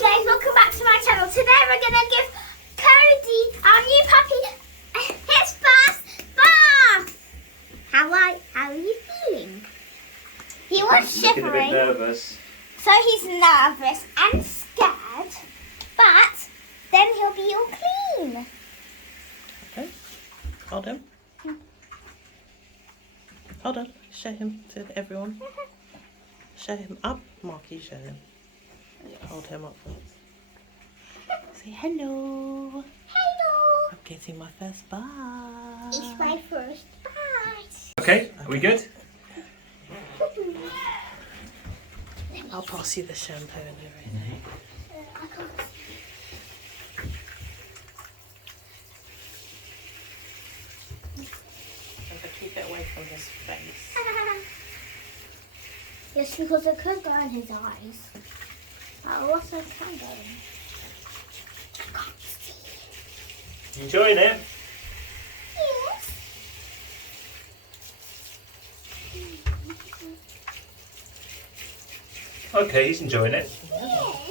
guys, welcome back to my channel. Today we're going to give Cody, our new puppy, his first bath. How are you feeling? He was shivering. Looking a bit nervous. So he's nervous and scared, but then he'll be all clean. Okay, hold him. Hold on, show him to everyone. Show him up, Marky, show him. Yes. Hold him up first. Say hello. Hello. I'm getting my first bath. It's my first bath. Okay, are we good? I'll pass you the shampoo and everything. I can't. And keep it away from his face. Yes, because it could go in his eyes. What's that can go in? I can't see. Enjoying it? Yes. Okay, he's enjoying it. Yes.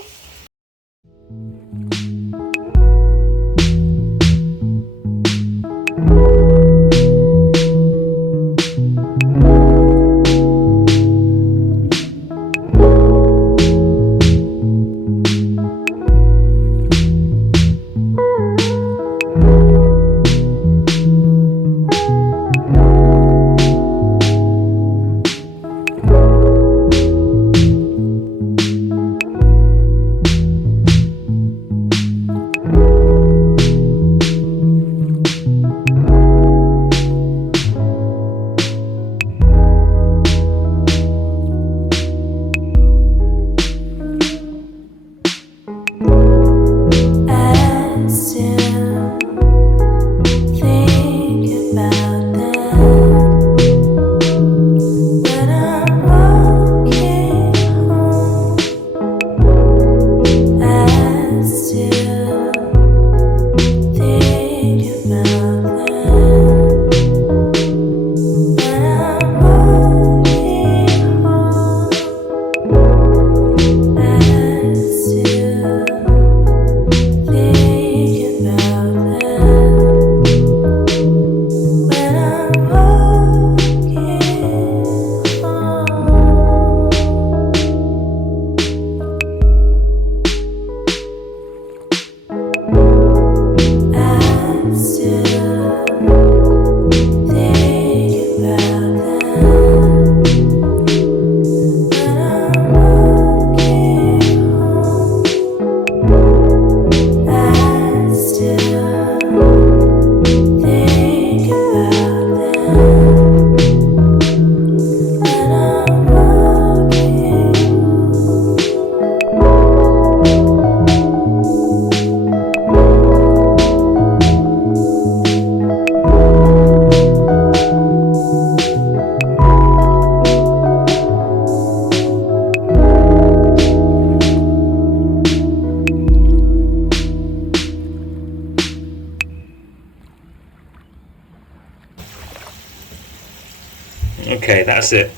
Okay, that's it.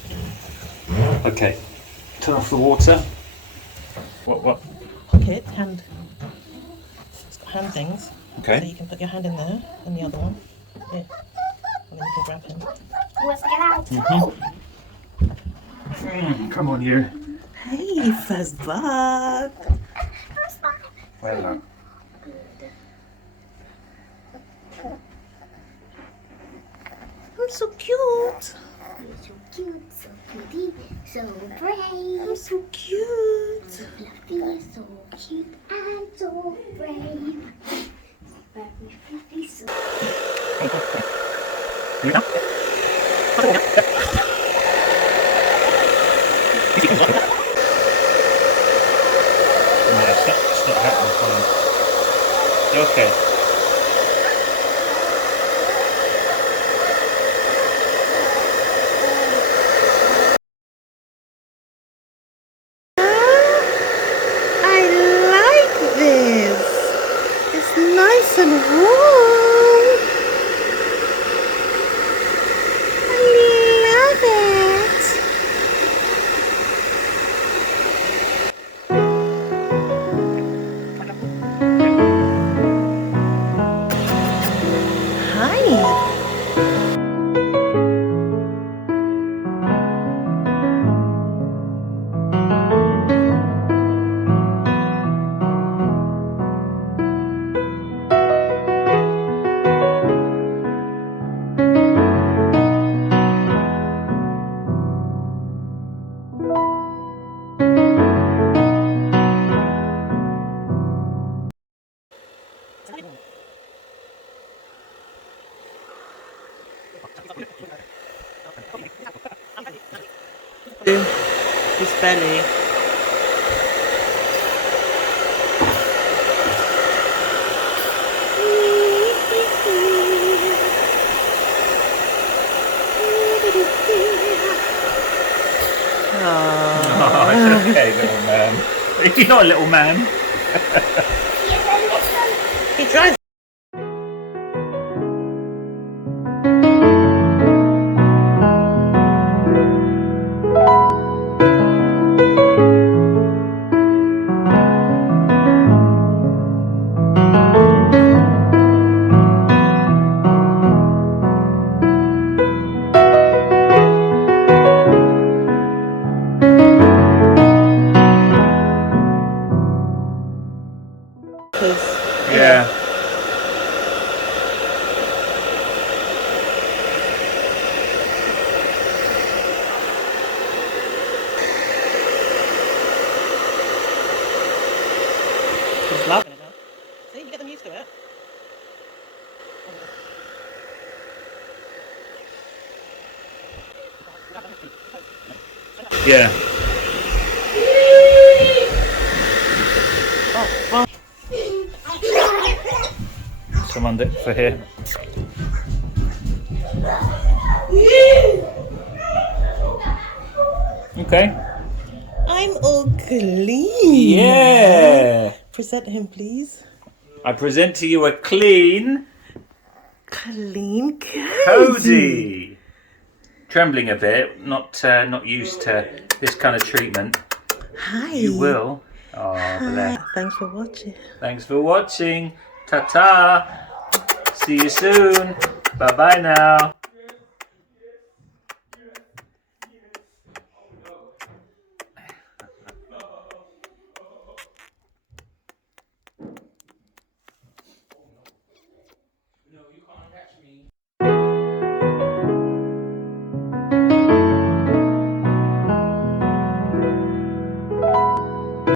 Okay, turn off the water. What? Pocket, hand. It's got hand things. So Okay. you can put your hand in there and the other one. Yeah. And then you can grab him. Let's get out. Come on, you. Hey, first bath. Well done. I'm so cute. You're so cute, so pretty, so brave. I'm so cute. So fluffy, so cute, and so brave. Very fluffy, so Stop happening. Okay. I like this. It's nice and warm. I love it. His belly. Oh, it's okay, little man. You're not a little man. He's a little. He tries. Yeah. He's loving it now. See, you get them used to it. Yeah. Oh, Some under for here. Okay. I'm all clean. Yeah. Present him, please. I present to you a clean Clean Cody. Cody. Trembling a bit, not used to this kind of treatment. Hi. You will. Oh, bless. Thanks for watching. Thanks for watching. Ta-ta. See you soon. Bye-bye now.